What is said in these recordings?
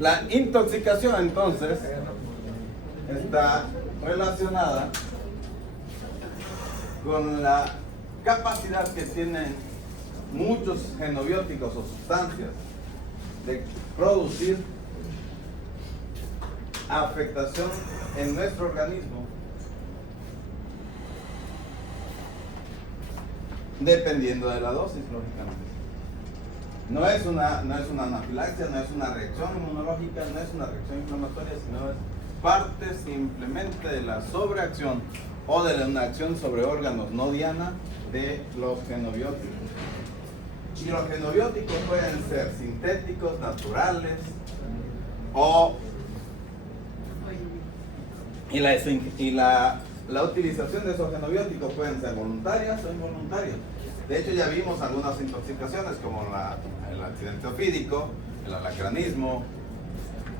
La intoxicación entonces está relacionada con la capacidad que tienen muchos genobióticos o sustancias de producir afectación en nuestro organismo dependiendo de la dosis, lógicamente. No es una anafilaxia, no es una reacción inmunológica, no es una reacción inflamatoria, sino es parte simplemente de la sobreacción o de una acción sobre órganos no diana de los genobióticos. Y los genobióticos pueden ser sintéticos, naturales, la utilización de esos genobióticos pueden ser voluntarias o involuntarias. De hecho, ya vimos algunas intoxicaciones como el accidente ofídico, el alacranismo,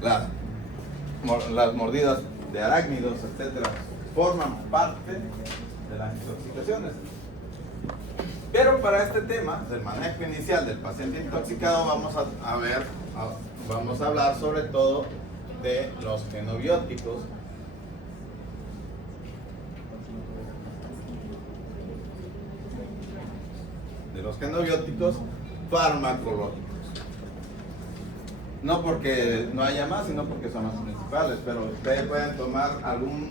las mordidas de arácnidos, etcétera, forman parte de las intoxicaciones. Pero para este tema del manejo inicial del paciente intoxicado vamos a hablar sobre todo de los genobióticos. De los genobióticos farmacológicos. No porque no haya más, sino porque son los principales, pero ustedes pueden tomar algún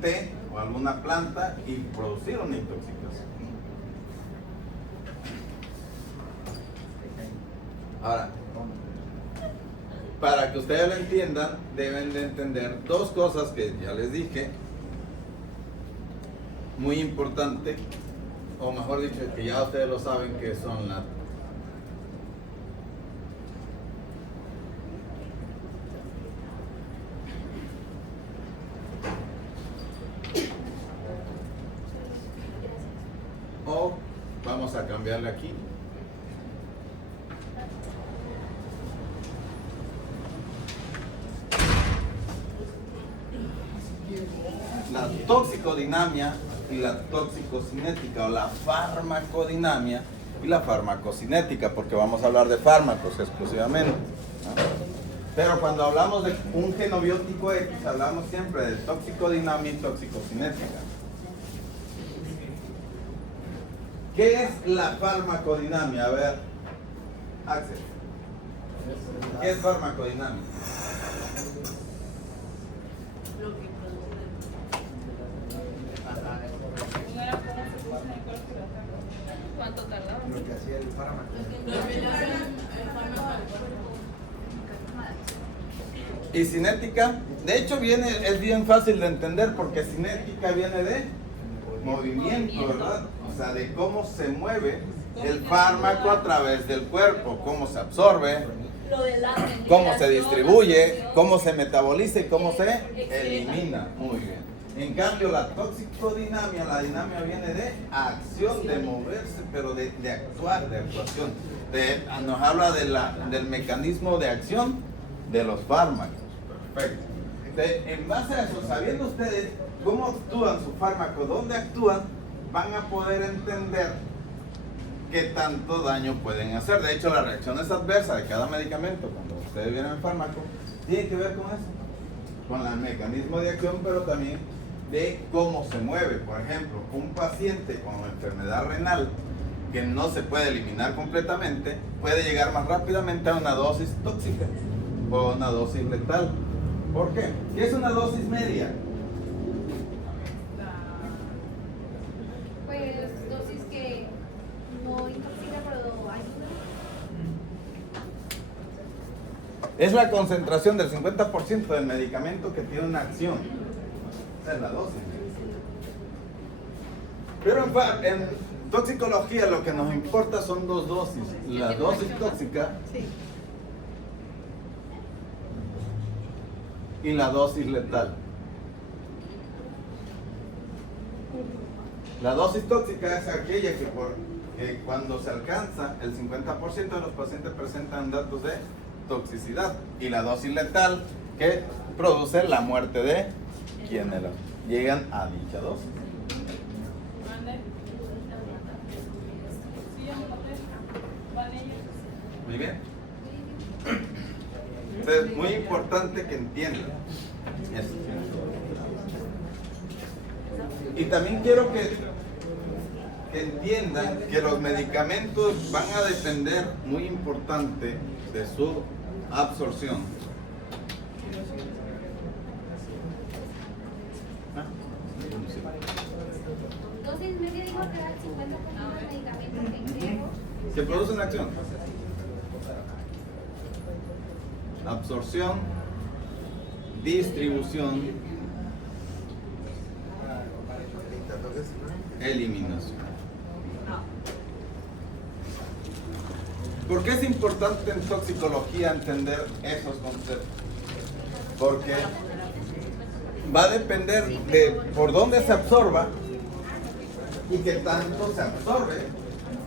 té o alguna planta y producir una intoxicación. Ahora, para que ustedes lo entiendan, deben de entender dos cosas que ya les dije, muy importante, o mejor dicho, que ya ustedes lo saben, que son vamos a cambiarle aquí. La toxicodinamia y la toxicocinética, o la farmacodinamia y la farmacocinética, porque vamos a hablar de fármacos exclusivamente, ¿no? Pero cuando hablamos de un genobiótico X, hablamos siempre de toxicodinamia y toxicocinética. ¿Qué es la farmacodinamia? A ver, Axel, ¿qué es farmacodinamia? ¿Cuánto tardaba? Lo que hacía el fármaco. Y cinética, de hecho es bien fácil de entender porque cinética viene de movimiento, ¿verdad? O sea, de cómo se mueve el fármaco a través del cuerpo, cómo se absorbe, cómo se distribuye, cómo se metaboliza y cómo se elimina. Muy bien. En cambio, la toxicodinamia, la dinamia viene de acción, de moverse, pero de actuar, de actuación. Nos habla del mecanismo de acción de los fármacos. Perfecto. Entonces, en base a eso, sabiendo ustedes cómo actúan sus fármacos, dónde actúan, van a poder entender qué tanto daño pueden hacer. De hecho, las reacciones adversas de cada medicamento, cuando ustedes vienen al fármaco, tienen que ver con eso, con el mecanismo de acción, pero también de cómo se mueve. Por ejemplo, un paciente con enfermedad renal que no se puede eliminar completamente, puede llegar más rápidamente a una dosis tóxica o una dosis letal. ¿Por qué? ¿Qué es una dosis media? Pues dosis que no intoxica, pero ayuda. Es la concentración del 50% del medicamento que tiene una acción. Esa es la dosis. Pero en toxicología lo que nos importa son dos dosis. La dosis tóxica y la dosis letal. La dosis tóxica es aquella que cuando se alcanza el 50% de los pacientes presentan datos de toxicidad. Y la dosis letal, que produce la muerte de quienes llegan a dicha dosis. Muy bien. Entonces, es muy importante que entiendan eso. Y también quiero que entiendan que los medicamentos van a depender, muy importante, de su absorción. Dosis media dijo que era el 50% del medicamento que creo. ¿Se produce en acción? Absorción, distribución, eliminación. ¿Por qué es importante en toxicología entender esos conceptos? Porque va a depender de por dónde se absorba y qué tanto se absorbe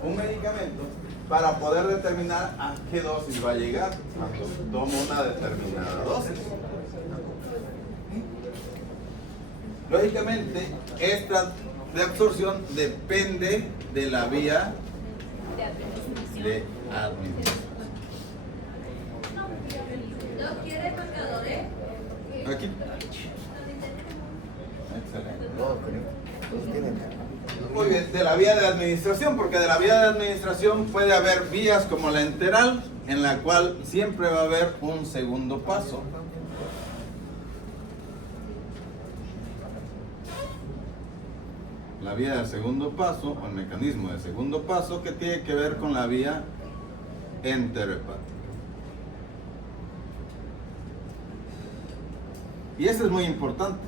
un medicamento para poder determinar a qué dosis va a llegar cuando tomo una determinada dosis. Lógicamente, esta de absorción depende de la vía de administración. ¿No quiere marcadores? Aquí. Excelente. Muy bien, de la vía de administración, porque de la vía de administración puede haber vías como la enteral, en la cual siempre va a haber un segundo paso. La vía del segundo paso, o el mecanismo del segundo paso, que tiene que ver con la vía enterohepática. Y eso es muy importante.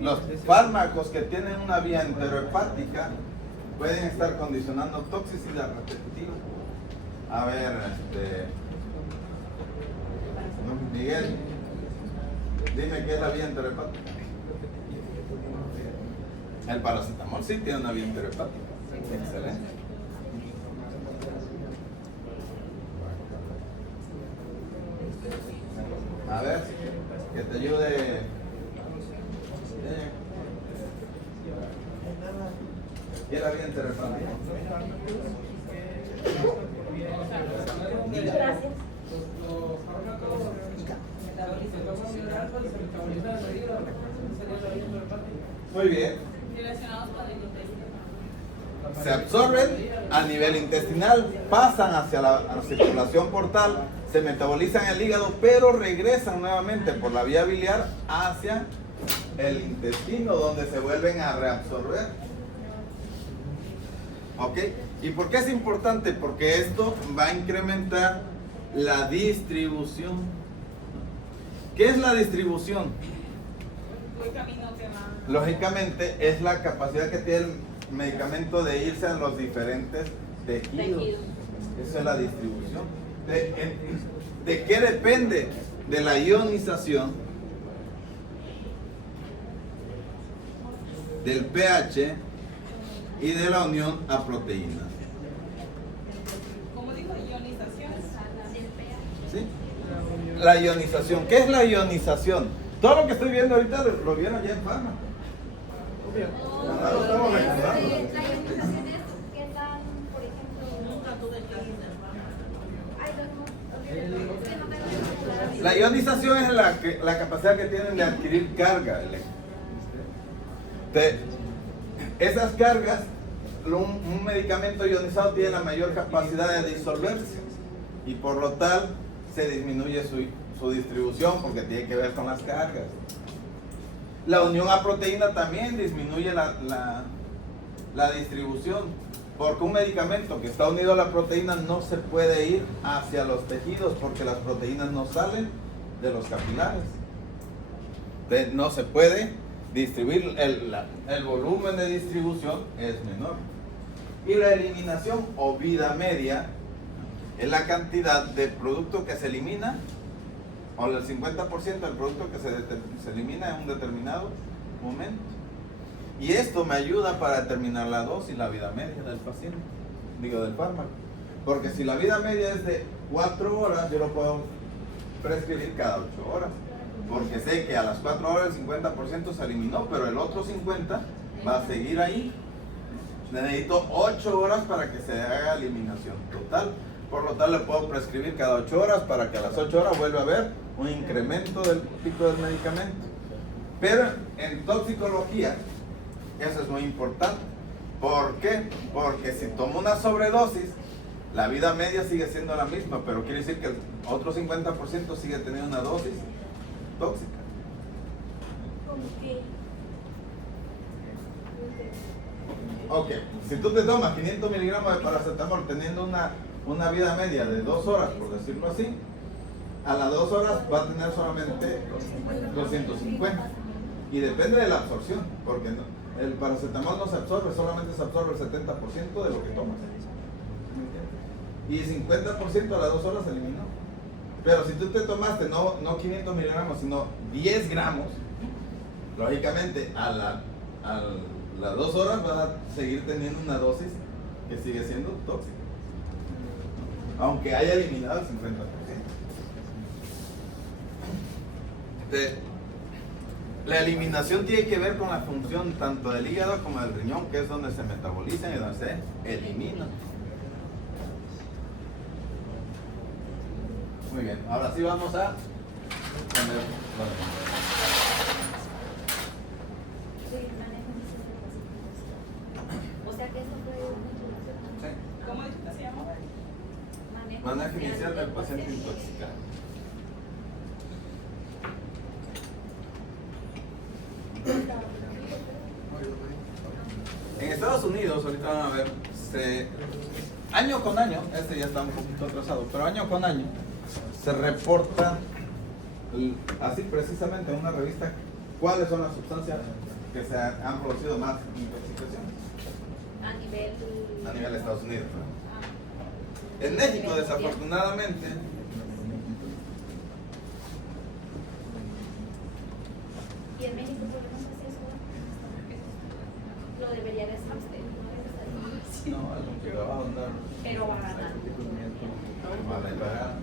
Los fármacos que tienen una vía enterohepática pueden estar condicionando toxicidad repetitiva. A ver, Miguel, dime qué es la vía enterohepática. El paracetamol sí tiene una vía enterohepática. Excelente. A ver, que te ayude. ¿Qué es la vía enterohepática? Gracias. Muy bien. Se absorben a nivel intestinal, pasan hacia la circulación portal, se metabolizan en el hígado, pero regresan nuevamente por la vía biliar hacia el intestino, donde se vuelven a reabsorber. ¿Ok? ¿Y por qué es importante? Porque esto va a incrementar la distribución. ¿Qué es la distribución? Lógicamente es la capacidad que tiene el medicamento de irse a los diferentes tejidos. Esa es la distribución. ¿De qué depende? De la ionización, del pH y de la unión a proteínas. ¿Cómo dijo? Ionización. ¿Sí? La ionización. ¿Qué es la ionización? Todo lo que estoy viendo ahorita lo vieron ya en fármaco. La ionización es que dan, por ejemplo, nunca tuve clases de La ionización es la capacidad que tienen de adquirir carga eléctrica. Esas cargas, un medicamento ionizado tiene la mayor capacidad de disolverse y por lo tal se disminuye su distribución porque tiene que ver con las cargas. La unión a proteína también disminuye la distribución, porque un medicamento que está unido a la proteína no se puede ir hacia los tejidos porque las proteínas no salen de los capilares. Entonces, no se puede distribuir, el volumen de distribución es menor. Y la eliminación o vida media es la cantidad de producto que se elimina, o el 50% del producto que se elimina en un determinado momento. Y esto me ayuda para determinar la dosis y la vida media del paciente, del fármaco. Porque si la vida media es de 4 horas, yo lo puedo prescribir cada 8 horas. porque sé que a las 4 horas el 50% se eliminó, pero el otro 50% va a seguir ahí. Necesito 8 horas para que se haga eliminación total. Por lo tanto, le puedo prescribir cada 8 horas para que a las 8 horas vuelva a haber un incremento del pico del medicamento. Pero en toxicología, eso es muy importante. ¿Por qué? Porque si tomo una sobredosis, la vida media sigue siendo la misma, pero quiere decir que el otro 50% sigue teniendo una dosis tóxica. Ok, si tú te tomas 500 miligramos de paracetamol teniendo una vida media de 2 horas, por decirlo así, a las 2 horas va a tener solamente 250. Y depende de la absorción, porque el paracetamol no se absorbe, solamente se absorbe el 70% de lo que tomas. Y 50% a las 2 horas se eliminó. Pero si tú te tomaste no 500 miligramos, sino 10 gramos, lógicamente a las 2 horas vas a seguir teniendo una dosis que sigue siendo tóxica, aunque haya eliminado el 50%. La eliminación tiene que ver con la función tanto del hígado como del riñón, que es donde se metabolizan y donde se eliminan. Muy bien, ahora sí vamos a poner. O sea que esto fue Sí. ¿Cómo se llama? Manejo inicial del paciente intoxicado. En Estados Unidos, ahorita van a ver, año con año, este ya está un poquito atrasado, pero año con año se reporta, así precisamente en una revista, cuáles son las sustancias que se han producido más intoxicaciones a nivel de Estados Unidos, ¿no? En México, desafortunadamente, ¿Y en México podemos hacer eso? Lo debería de hacer usted. no, es un llegaba a andar. Pero va a ganar. Vale,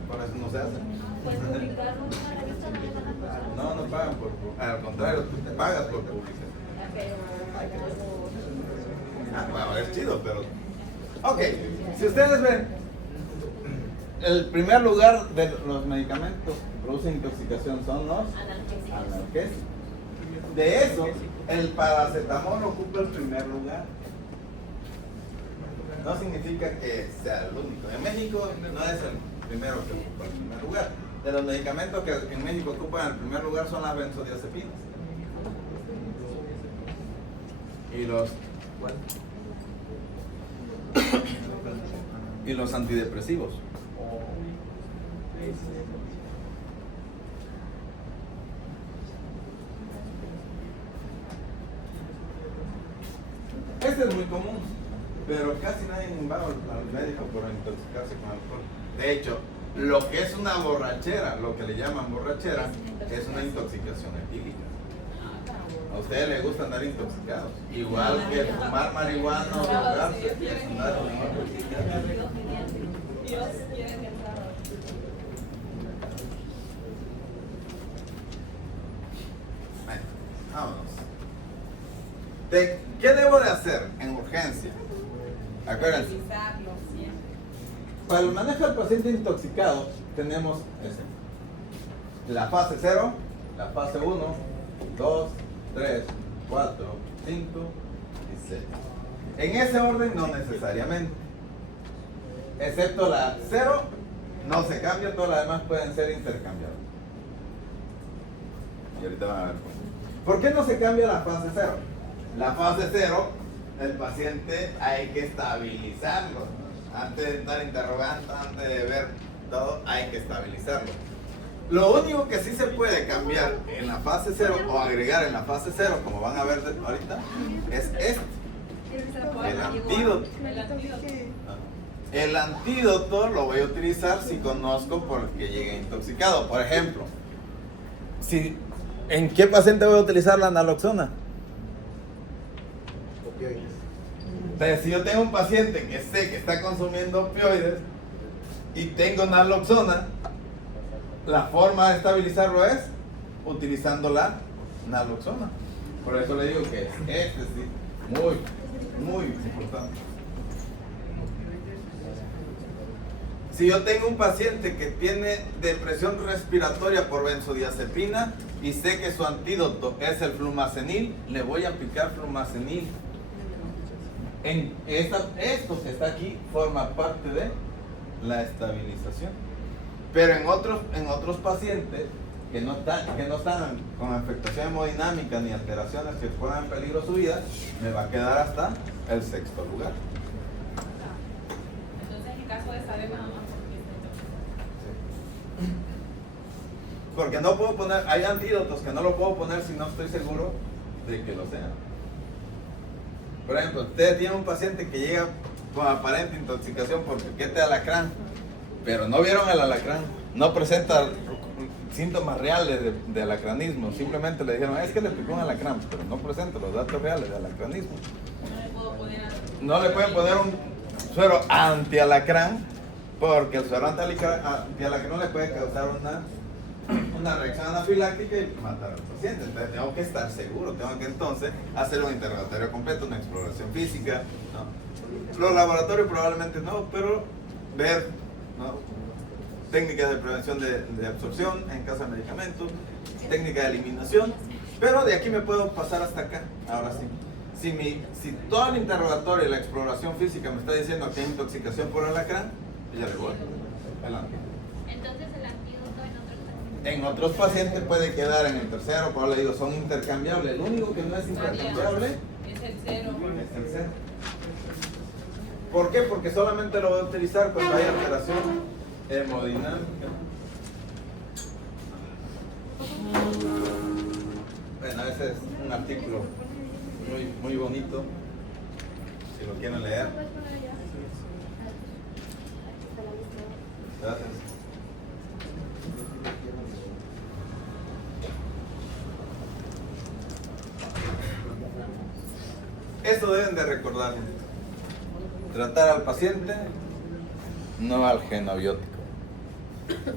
por eso no se hace. Pues publicarlo en una revista no le van a pagar. No pagan al contrario, tú te pagas por publicar. Pero Bueno, es chido, pero. Ok, si ustedes ven, el primer lugar de los medicamentos que producen intoxicación son los analgésicos. De eso, el paracetamol ocupa el primer lugar. No significa que sea el único. En México no es el primero que ocupa el primer lugar. De los medicamentos que en México ocupan el primer lugar son las benzodiazepinas. Y los antidepresivos. Este es muy común, pero casi nadie va al médico por intoxicarse con alcohol. De hecho, lo que es una borrachera, lo que le llaman borrachera, es una intoxicación etílica. A ustedes les gusta andar intoxicados, igual que fumar marihuana o drogarse, es andar intoxicados. Dios quiere que Bueno, vámonos. ¿Qué debo de hacer en urgencia? Acuérdense, revisarlo siempre. para el manejo del paciente intoxicado tenemos la fase 0, la fase 1, 2, 3, 4, 5 y 6. En ese orden no necesariamente. Excepto la 0, no se cambia, todas las demás pueden ser intercambiadas. Y ahorita van a ver por qué no se cambia la fase 0. La fase 0, el paciente hay que estabilizarlo. Antes de estar interrogando, antes de ver todo, hay que estabilizarlo. Lo único que sí se puede cambiar en la fase 0 o agregar en la fase 0, como van a ver ahorita, es este. El antídoto. El antídoto lo voy a utilizar si conozco por qué llegué intoxicado. Por ejemplo, ¿en qué paciente voy a utilizar la naloxona? Entonces, si yo tengo un paciente que sé que está consumiendo opioides y tengo naloxona, la forma de estabilizarlo es utilizando la naloxona. Por eso le digo que este sí, muy importante. Si yo tengo un paciente que tiene depresión respiratoria por benzodiazepina y sé que su antídoto es el flumazenil, le voy a aplicar flumazenil. Esto que está aquí forma parte de la estabilización. Pero en otros pacientes que no están con afectación hemodinámica ni alteraciones que pongan en peligro su vida, me va a quedar hasta el 6º lugar. Entonces, en caso de saber nada más por qué está intoxicado. Porque no puedo poner, hay antídotos que no lo puedo poner si no estoy seguro de que lo sean. Por ejemplo, usted tiene un paciente que llega con aparente intoxicación por piquete de alacrán, pero no vieron el alacrán, no presenta síntomas reales de alacranismo, simplemente le dijeron, es que le picó un alacrán, pero no presenta los datos reales de alacranismo. No le pueden poner un suero antialacrán, porque el suero antialacrán le puede causar una reacción anafiláctica y matar al paciente. Entonces tengo que estar seguro, tengo que entonces hacer un interrogatorio completo, una exploración física, ¿no? Los laboratorios probablemente no, pero ver, ¿no?, técnicas de prevención de absorción en caso de medicamentos, técnica de eliminación, pero de aquí me puedo pasar hasta acá. Ahora sí, si todo el interrogatorio y la exploración física me está diciendo que hay intoxicación por alacrán, ya le voy adelante. Entonces el antídoto En otros pacientes puede quedar en el 3º, pero le digo, son intercambiables. El único que no es intercambiable Es el 0. es el 0. ¿Por qué? Porque solamente lo voy a utilizar cuando hay alteración hemodinámica. Bueno, ese es un artículo muy bonito, si lo quieren leer. Gracias. Esto deben de recordar. Tratar al paciente, no al genobiótico.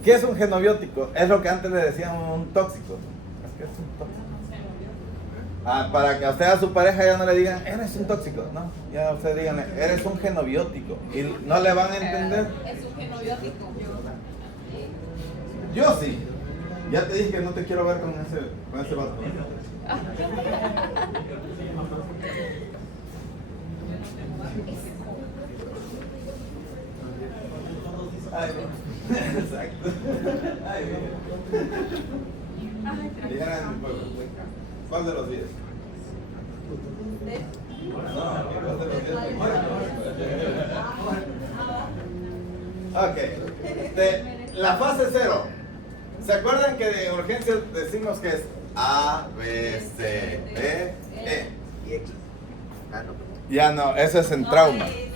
¿Qué es un genobiótico? Es lo que antes le decían un tóxico. Es que es un tóxico. Para que a usted a su pareja ya no le digan, eres un tóxico, no. Ya a usted díganle, eres un genobiótico. Y no le van a entender. Es un genobiótico. Yo sí. Ya te dije que no te quiero ver con ese vato. Ay, exacto. Ay, dijeran en mi pueblo, ¿cuál de los 10? No, ¿cuál de los 10? Ok, la fase 0. ¿Se acuerdan que de urgencia decimos que es A, B, C, D, E? Ya no, eso es en trauma. Sí.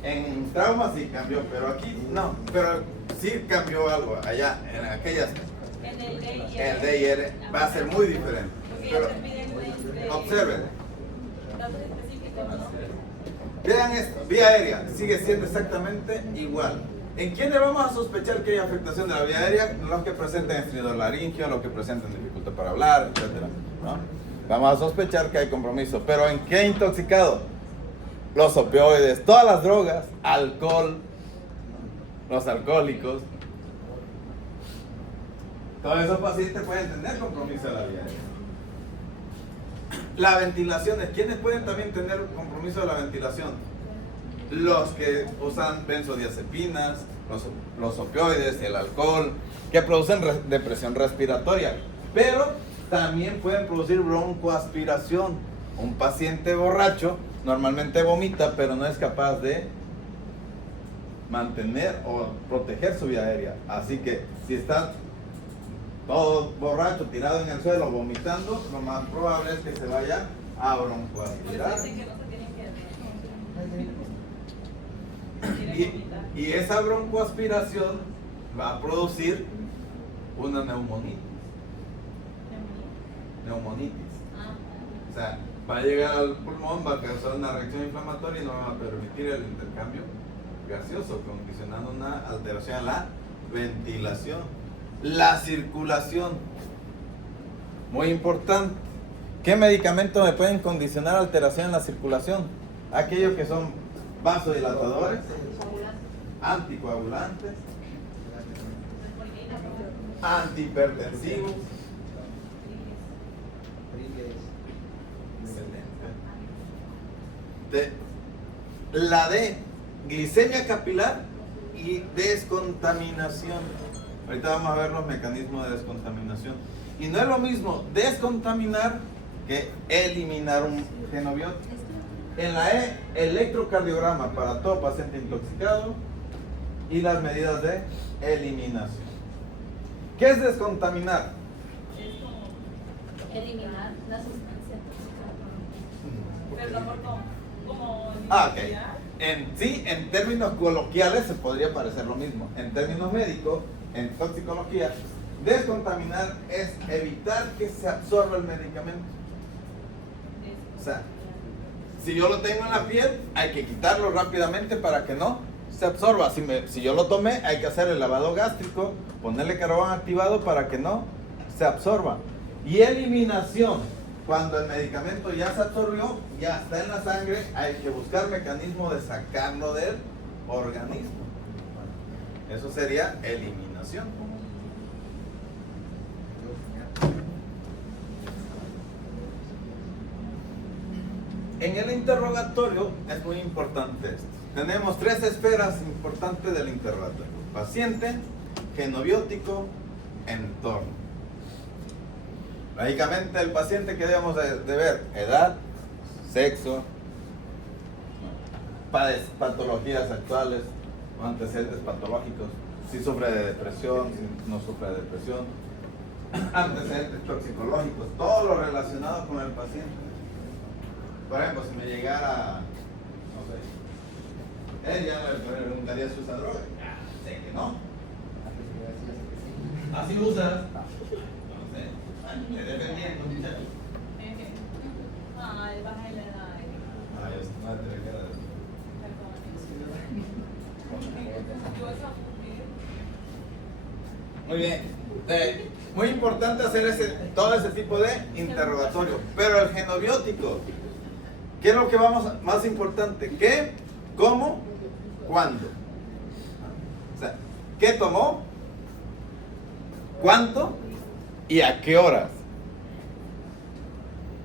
En trauma sí cambió, pero aquí no. Pero sí cambió algo allá, en aquellas. En el D y El D y R va a ser muy diferente. Pero observen. Datos específicos, ¿no? Vean esto, vía aérea sigue siendo exactamente igual. ¿En quiénes vamos a sospechar que hay afectación de la vía aérea? Los que presenten estridolaringio, los que presenten dificultad para hablar, etc., ¿no? Vamos a sospechar que hay compromiso. ¿Pero en qué intoxicado? Los opioides, todas las drogas, alcohol, los alcohólicos. Todos esos pacientes pueden tener compromiso de la vía aérea. La ventilación, ¿quiénes pueden también tener compromiso de la ventilación? Los que usan benzodiazepinas, los opioides, el alcohol, que producen depresión respiratoria, pero también pueden producir broncoaspiración. Un paciente borracho normalmente vomita, pero no es capaz de mantener o proteger su vía aérea. Así que si está todo borracho, tirado en el suelo, vomitando, lo más probable es que se vaya a broncoaspirar. Y esa broncoaspiración va a producir una neumonitis. O sea, va a llegar al pulmón, va a causar una reacción inflamatoria y no va a permitir el intercambio gaseoso, condicionando una alteración a la ventilación. La circulación. Muy importante. ¿Qué medicamentos me pueden condicionar alteración en la circulación? Aquellos que son vasodilatadores, anticoagulantes, antihipertensivos. La D, glicemia capilar y descontaminación. Ahorita vamos a ver los mecanismos de descontaminación. Y no es lo mismo descontaminar que eliminar un genobiótico. En la E, electrocardiograma para todo paciente intoxicado y las medidas de eliminación. ¿Qué es descontaminar? Eliminar la sustancia tóxica. Pero por como Ok. En términos coloquiales se podría parecer lo mismo. En términos médicos, en toxicología, descontaminar es evitar que se absorba el medicamento. O sea, si yo lo tengo en la piel, hay que quitarlo rápidamente para que no se absorba. Si yo lo tomé, hay que hacer el lavado gástrico, ponerle carbón activado para que no se absorba. Y eliminación, cuando el medicamento ya se absorbió, ya está en la sangre, hay que buscar mecanismo de sacarlo del organismo. Eso sería eliminación. En el interrogatorio es muy importante esto. Tenemos 3 esferas importantes del interrogatorio: paciente, genobiótico, entorno. Lógicamente el paciente que debemos de ver: edad, sexo, patologías actuales o antecedentes patológicos, si sufre de depresión, si no sufre de depresión, antecedentes toxicológicos, todo lo relacionado con el paciente. Por ejemplo, si me llegara, no sé, él ya me preguntaría si usa droga. Sé que no. Así usas. No sé. Dependiendo, muchachos. Ay, baja la edad. Ay, es madre de cara de... Muy bien. Muy importante hacer todo ese tipo de interrogatorio. Pero el genobiótico, ¿qué es lo que más importante? ¿Qué? ¿Cómo? ¿Cuándo? O sea, ¿qué tomó? ¿Cuánto? ¿Y a qué horas?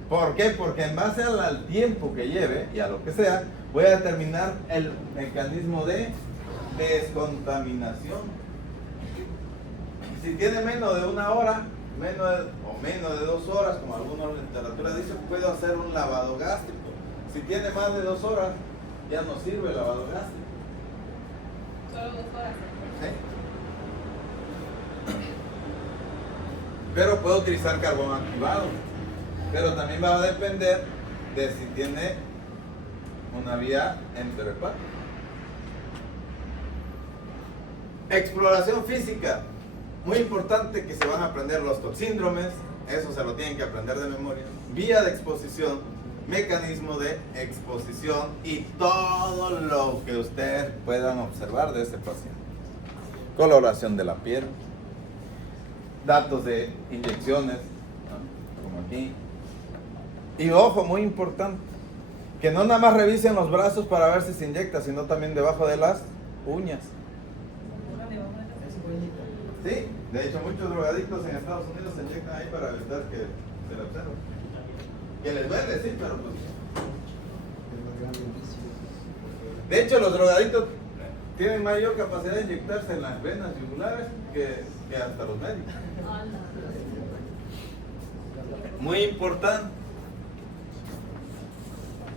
¿Por qué? Porque en base al tiempo que lleve y a lo que sea, voy a determinar el mecanismo de descontaminación. Si tiene menos de 1 hora, o menos de 2 horas, como algunos en la literatura dicen, puedo hacer un lavado gástrico. Si tiene más de 2 horas, ya no sirve el lavado gástrico. Solo 2 horas. ¿Sí? Pero puedo utilizar carbón activado. Pero también va a depender de si tiene una vía enterohepática. Exploración física. Muy importante que se van a aprender los toxíndromes. Eso se lo tienen que aprender de memoria. Vía de exposición, mecanismo de exposición y todo lo que ustedes puedan observar de este paciente. Coloración de la piel, datos de inyecciones, ¿no? Como aquí. Y ojo, muy importante, que no nada más revisen los brazos para ver si se inyecta, sino también debajo de las uñas. Sí, de hecho muchos drogadictos en Estados Unidos se inyectan ahí para evitar que se le observe. Que les duele, sí, pero pues... De hecho, los drogadictos tienen mayor capacidad de inyectarse en las venas yugulares que hasta los médicos. Muy importante.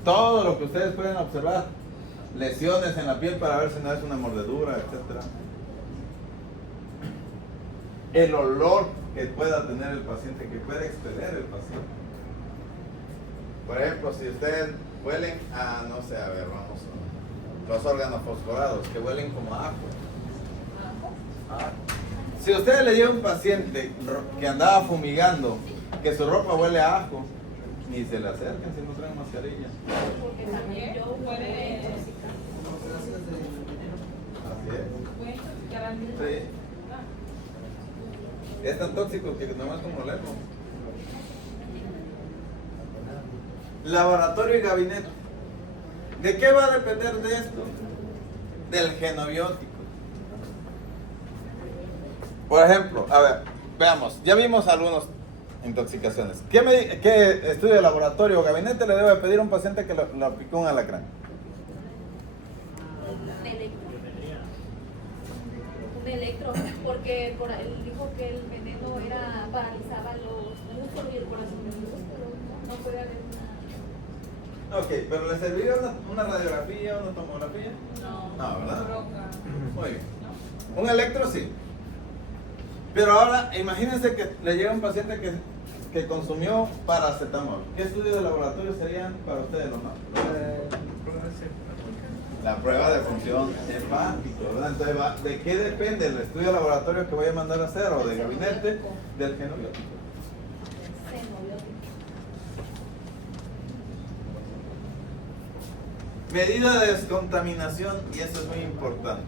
Todo lo que ustedes pueden observar. Lesiones en la piel para ver si no es una mordedura, etc. El olor que pueda tener el paciente, que pueda expeler el paciente. Por ejemplo, si ustedes huelen a, no sé, a ver, vamos a los órganos fosforados, que huelen como a ajo. Si ustedes le llega a un paciente que andaba fumigando, que su ropa huele a ajo, ni se le acerquen si no traen mascarilla. Porque también yo puede Así es. Sí. Es tan tóxico que nomás como lo leo. Laboratorio y gabinete. ¿De qué va a depender de esto? Del genobiótico. Por ejemplo, a ver, veamos, ya vimos algunas intoxicaciones. ¿Qué estudio de laboratorio o gabinete le debe pedir a un paciente que lo aplicó un alacrán? Un electro, porque él dijo que el veneno paralizaba los músculos y el corazón del músculo. No puede haber una. Ok, pero ¿le serviría una radiografía, una tomografía? No, ¿verdad? Muy bien. Un electro sí. Pero ahora, imagínense que le llega un paciente que consumió paracetamol. ¿Qué estudios de laboratorio serían para ustedes los más? La prueba de función hepática, ¿verdad? Entonces, ¿de qué depende el estudio de laboratorio que voy a mandar a hacer o de gabinete? Del genobiótico. Medida de descontaminación, y eso es muy importante.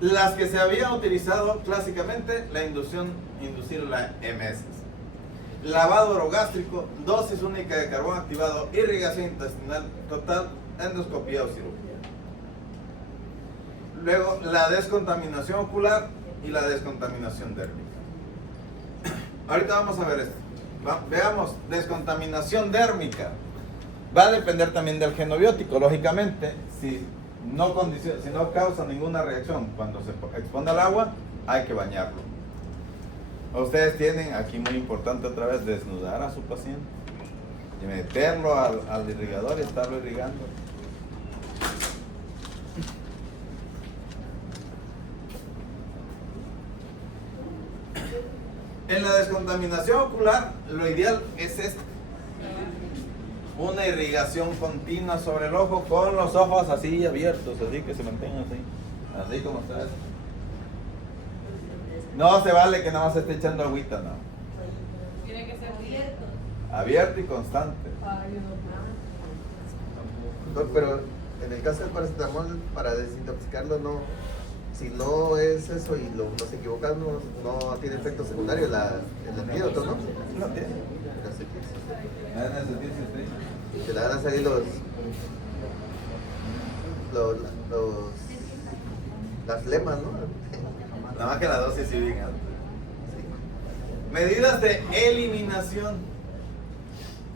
Las que se había utilizado clásicamente, inducir la MS. Lavado orogástrico, dosis única de carbón activado, irrigación intestinal total, endoscopía o cirugía. Luego, la descontaminación ocular y la descontaminación dérmica. Ahorita vamos a ver esto. Veamos, descontaminación dérmica. Va a depender también del genobiótico, lógicamente. Si no causa ninguna reacción cuando se expone al agua, hay que bañarlo. Ustedes tienen, aquí muy importante otra vez, desnudar a su paciente y meterlo al irrigador y estarlo irrigando. En la descontaminación ocular, lo ideal es esto. Una irrigación continua sobre el ojo con los ojos así abiertos, así que se mantengan así como está. No se vale que nada más se esté echando agüita, no. Tiene que ser abierto. Abierto y constante. No, pero en el caso del paracetamol, para desintoxicarlo, no. Si no es eso y nos equivocamos, no tiene efecto secundario el antídoto, ¿no? No tiene. Y te la van a salir las lemas, ¿no? Nada más que la dosis sí bien alta. Medidas de eliminación.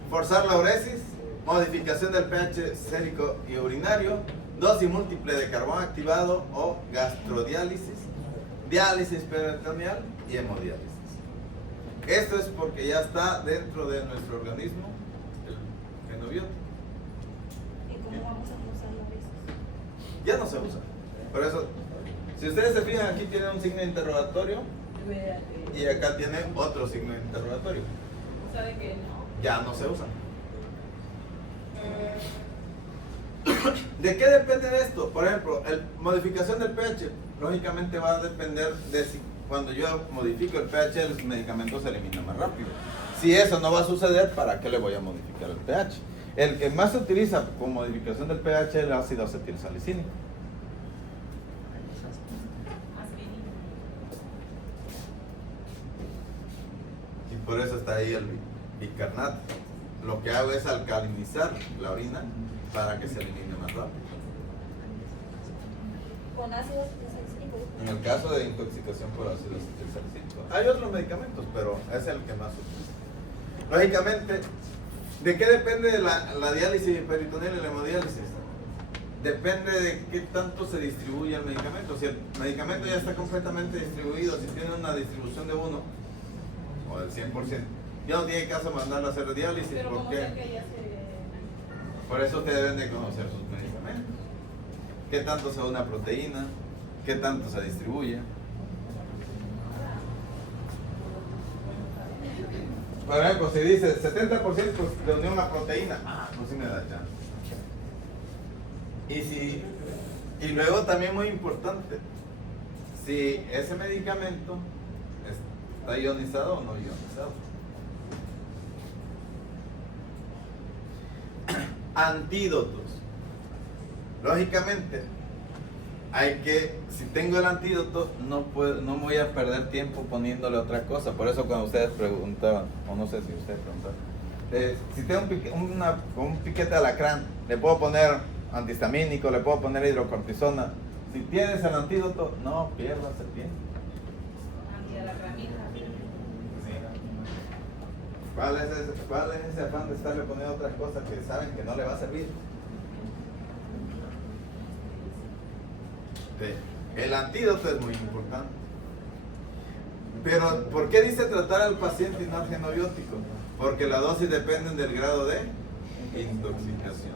Forzar la uresis, modificación del pH sérico y urinario, dosis múltiple de carbón activado o gastrodiálisis, diálisis peritoneal y hemodiálisis. Esto es porque ya está dentro de nuestro organismo el genobiótico. ¿Y cómo vamos a usar la veces? Ya no se usa. Por eso, si ustedes se fijan, aquí tiene un signo de interrogatorio y acá tiene otro signo de interrogatorio. ¿Sabe que no? Ya no se usa. ¿De qué depende de esto? Por ejemplo, modificación del pH, lógicamente va a depender de si cuando yo modifico el pH, el medicamento se elimina más rápido. Si eso no va a suceder, ¿para qué le voy a modificar el pH? El que más se utiliza con modificación del pH es el ácido acetilsalicínico. Y por eso está ahí el bicarbonato. Lo que hago es alcalinizar la orina para que se elimine más rápido. Con ácido salicílico. En el caso de intoxicación por ácido acetilsalicílico. Hay otros medicamentos, pero es el que más se utiliza. Lógicamente, ¿de qué depende la diálisis peritoneal y la hemodiálisis? Depende de qué tanto se distribuye el medicamento. Si el medicamento ya está completamente distribuido, si tiene una distribución de 1 o del 100%, ya no tiene caso mandarlo a hacer diálisis. Pero como porque sé que ya se... por eso ustedes deben de conocer sus medicamentos. ¿Qué tanto se da una proteína? ¿Qué tanto se distribuye? Por ejemplo, si dice 70% de unión a proteína, pues sí me da chance. Y luego también muy importante, si ese medicamento está ionizado o no ionizado. Antídotos. Lógicamente, hay que, si tengo el antídoto, no voy a perder tiempo poniéndole otra cosa. Por eso cuando ustedes preguntaban, o no sé si ustedes preguntaban, si tengo un piquete de alacrán, le puedo poner antihistamínico, le puedo poner hidrocortisona. Si tienes el antídoto, no pierdas el tiempo. ¿Cuál es ese afán de estarle poniendo otras cosas que saben que no le va a servir? El antídoto es muy importante. Pero, ¿por qué dice tratar al paciente y no al genobiótico? Porque la dosis depende del grado de intoxicación.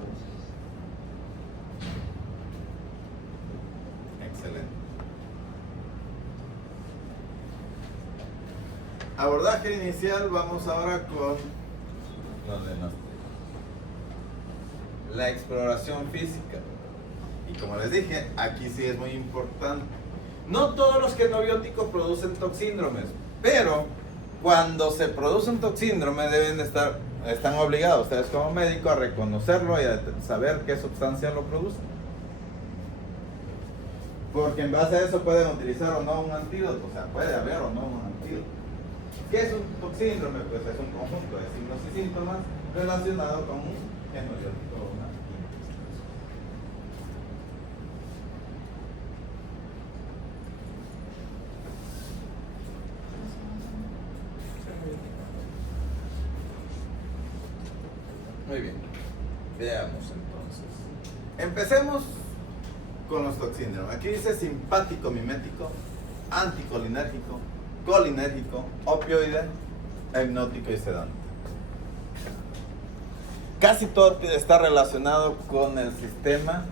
Excelente. Abordaje inicial, vamos ahora con los demás. La exploración física. Y como les dije, aquí sí es muy importante. No todos los genobióticos producen toxíndromes, pero cuando se produce un toxíndrome están obligados ustedes como médicos a reconocerlo y a saber qué sustancia lo produce. Porque en base a eso pueden utilizar o no un antídoto, o sea, puede haber o no un antídoto. ¿Qué es un toxíndrome? Pues es un conjunto de signos y síntomas relacionados con un genobiótico. Muy bien, veamos entonces. Empecemos con los toxíndromes. Aquí dice simpático mimético, anticolinérgico, colinérgico, opioide, hipnótico y sedante. Casi todo está relacionado con el sistema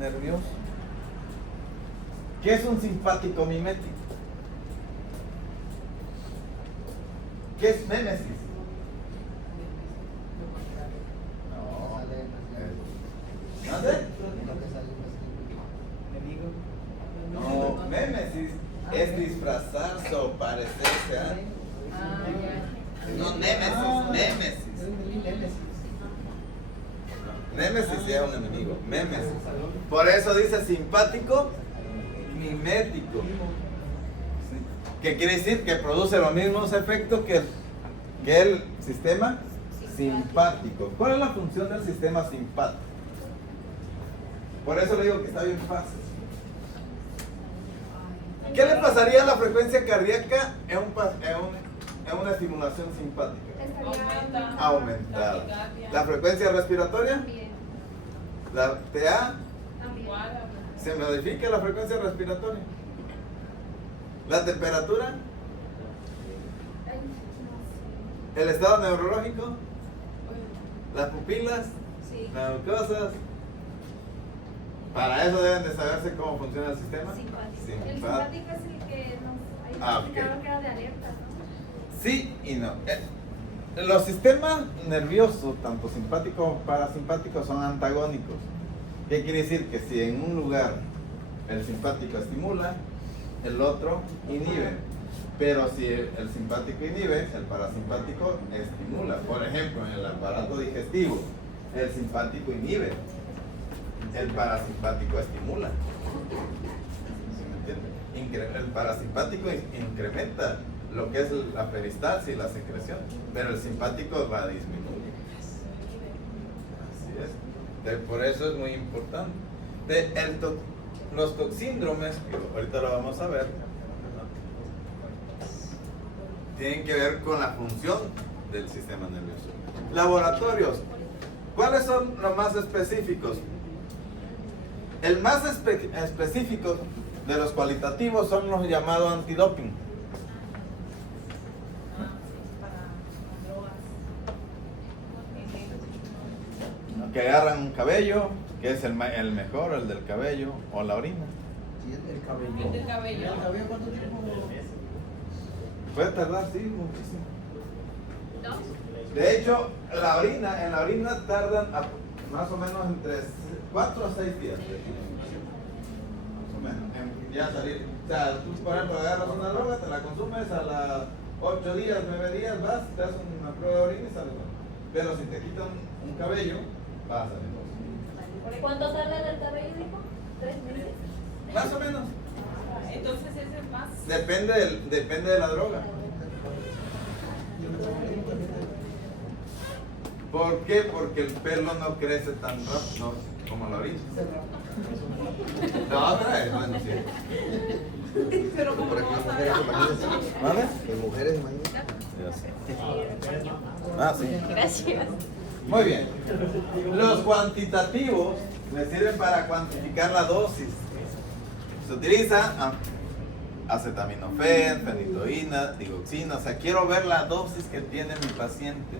nervioso. ¿Qué es un simpático mimético? ¿Qué es némesis? ¿No sé? No, némesis es disfrazarse o parecerse a... No, némesis. Némesis es un enemigo, némesis. Por eso dice simpático mimético. ¿Qué quiere decir? Que produce los mismos efectos que el sistema simpático. ¿Cuál es la función del sistema simpático? Por eso le digo que está bien fácil. ¿Qué le pasaría a la frecuencia cardíaca en una estimulación simpática? Aumentada. ¿La frecuencia respiratoria? También. ¿La TA? También. ¿Se modifica la frecuencia respiratoria? ¿La temperatura? Ay, no ¿El estado neurológico? ¿Las pupilas? sé. Sí. ¿Las mucosas? Para eso deben de saberse cómo funciona el sistema. Simpático. El simpático es el que nos Ah, explicaron que era de alerta, ¿no? Sí y no. Los sistemas nerviosos, tanto simpáticos como parasimpáticos, son antagónicos. ¿Qué quiere decir? Que si en un lugar el simpático estimula, el otro inhibe. Pero si el simpático inhibe, el parasimpático estimula. Por ejemplo, en el aparato digestivo, el simpático inhibe, el parasimpático estimula. ¿Sí me entiende? El parasimpático incrementa lo que es la peristalsis y la secreción, pero el simpático va a disminuir. Así es. Por eso es muy importante. Los toxíndromes, que ahorita lo vamos a ver, tienen que ver con la función del sistema nervioso. Laboratorios. ¿Cuáles son los más específicos? El más específico de los cualitativos son los llamados antidoping. Que agarran un cabello, que es el mejor, el del cabello, o la orina. Sí, el cabello. El del cabello. ¿El cabello cuánto tiempo? Puede tardar, sí, muchísimo. ¿No? De hecho, en la orina tardan más o menos entre 4 a 6 días. Más o menos, en ya salir. O sea, tú por ejemplo agarras una droga, te la consumes a las 8 días, 9 días, vas, te haces una prueba de orina y sales. Pero si te quitan un cabello, vas a salir. ¿Cuánto tarda en el cabello, dijo? 3 meses. Más o menos. Entonces ese es más. Depende de la droga. ¿Por qué? Porque el pelo no crece tan rápido como la orina. La otra es, bueno, sí. Pero como Por no aquí, vas a ver. mujeres, imagínense. ¿Vale? En mujeres, imagínense. Ah, sí. Gracias. Muy bien. Los cuantitativos me sirven para cuantificar la dosis. Se utiliza acetaminofén, fenitoína, digoxina. O sea, quiero ver la dosis que tiene mi paciente.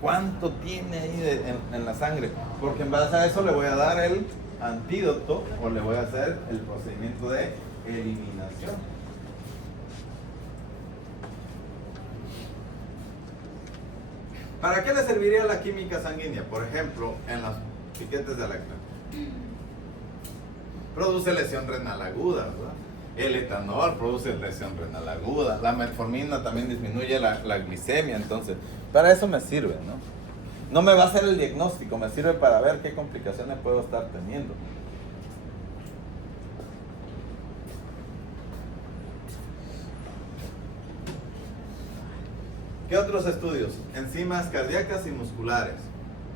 ¿Cuánto tiene ahí en la sangre? Porque en base a eso le voy a dar el antídoto o le voy a hacer el procedimiento de eliminación. ¿Para qué le serviría la química sanguínea? Por ejemplo, en los piquetes de lactancia. Produce lesión renal aguda, ¿verdad? El etanol produce lesión renal aguda. La metformina también disminuye la glicemia, entonces, para eso me sirve, ¿no? No me va a hacer el diagnóstico, me sirve para ver qué complicaciones puedo estar teniendo. ¿Qué otros estudios? Enzimas cardíacas y musculares.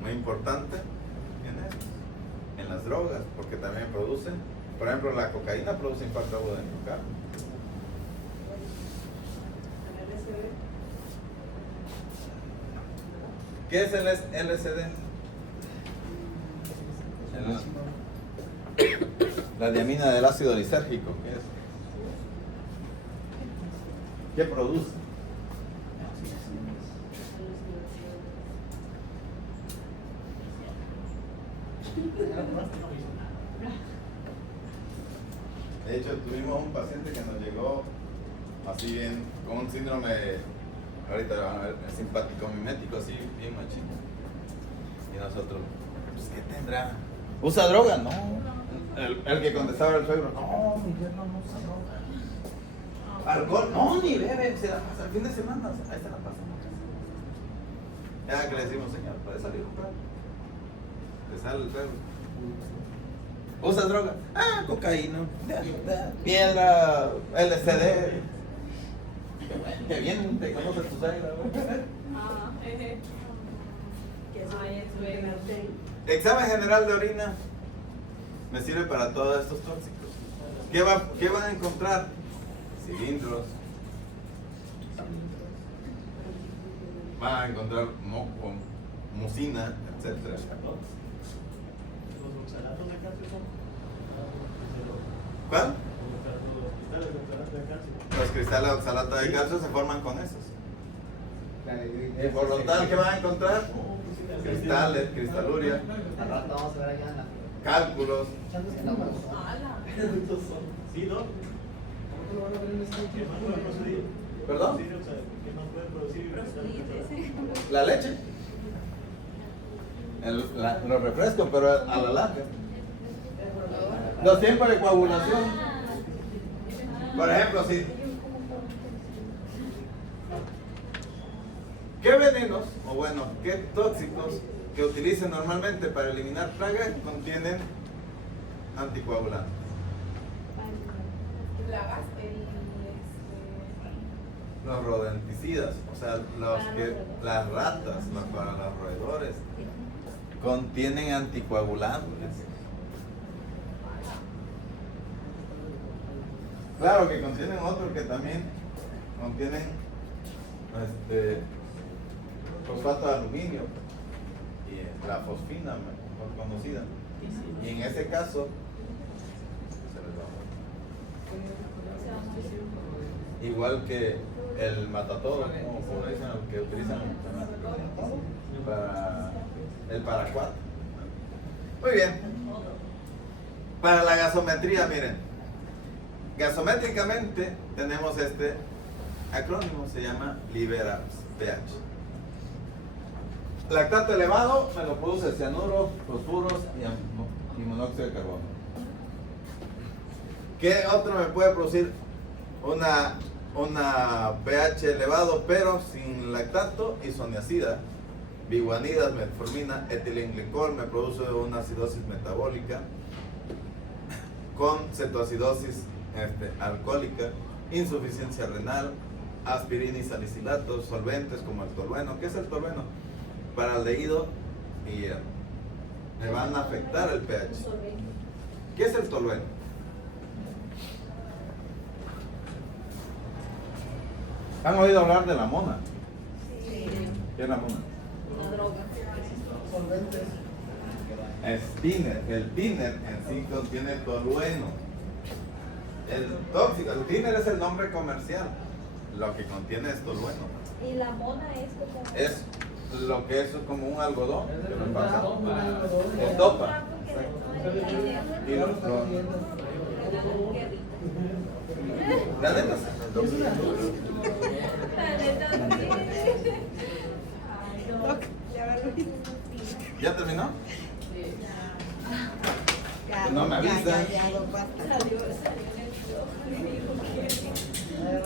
Muy importante en las drogas, porque también producen, por ejemplo, la cocaína produce infarto agudo de miocardio. ¿Qué es el LSD? La diamina del ácido lisérgico. ¿Qué es? ¿Qué produce? De hecho, tuvimos un paciente que nos llegó así bien, con un síndrome, ahorita lo van a ver, simpático mimético, así bien machito. Y nosotros, pues, ¿qué tendrá? ¿Usa droga? No. El que contestaba era el suegro, no, mi yerno no usa droga. ¿Alcohol? No, ni bebe, se la pasa el fin de semana, ahí se la pasa. Ya que le decimos, señor, ¿puede salir a comprar? Le sale el suegro. ¿Usa droga? Ah, cocaína, piedra, LSD. Qué bien te conoces tu suegra, güey. Ah, Ay, es bueno. Examen general de orina me sirve para todos estos tóxicos. ¿Qué van a encontrar? Cilindros. Van a encontrar moco, mucina, etc. ¿Cuál? Los cristales de oxalato de calcio se forman con esos. Y por lo tal, ¿qué van a encontrar? Cristales, cristaluria, Al rato vamos a ver allá en la. cálculos. Ala. Sí, ¿no? ¿Cómo lo van a ver en este que no puede producir? ¿Perdón? Sí, o sea, que no puede producir. La leche. Los refrescos, pero a la larga. Los tiempos de coagulación. Por ejemplo, si. ¿Qué venenos, o bueno, qué tóxicos que utilicen normalmente para eliminar plagas contienen anticoagulantes? Plagas, Los rodenticidas, o sea, las ratas, para los roedores, contienen anticoagulantes. Claro que contienen otros que también contienen fosfato de aluminio y la fosfina, mejor conocida. Y en ese caso, se les va. Igual que el matatodo, como dicen, que utilizan para el paraquat. Muy bien. Para la gasometría, miren. Gasométricamente tenemos este acrónimo, se llama Libera-pH. Lactato elevado me lo produce cianuro, fosfuros y monóxido de carbono. ¿Qué otro me puede producir una pH elevado pero sin lactato? Isoniazida, biguanidas, metformina, etilenglicol me produce una acidosis metabólica. con cetoacidosis alcohólica, insuficiencia renal, aspirina y salicilatos, solventes como el tolueno. ¿Qué es el tolueno? Paraldehído y hierro. Me van a afectar el pH. ¿Qué es el tolueno? ¿Han oído hablar de la mona? Sí. ¿Qué es la mona? Una droga. Solventes. Es thinner. El thinner en sí contiene tolueno. El tóxico, el thinner es el nombre comercial. Lo que contiene es tolueno. Y la mona es como. Es lo que es como un algodón que lo pasa. Es Es dopa. Ah, porque Y lo- Qué rico. La neta, La neta, sí. ¿ya terminó? Ya, No me avisan. ya, don, basta. Salió en el video.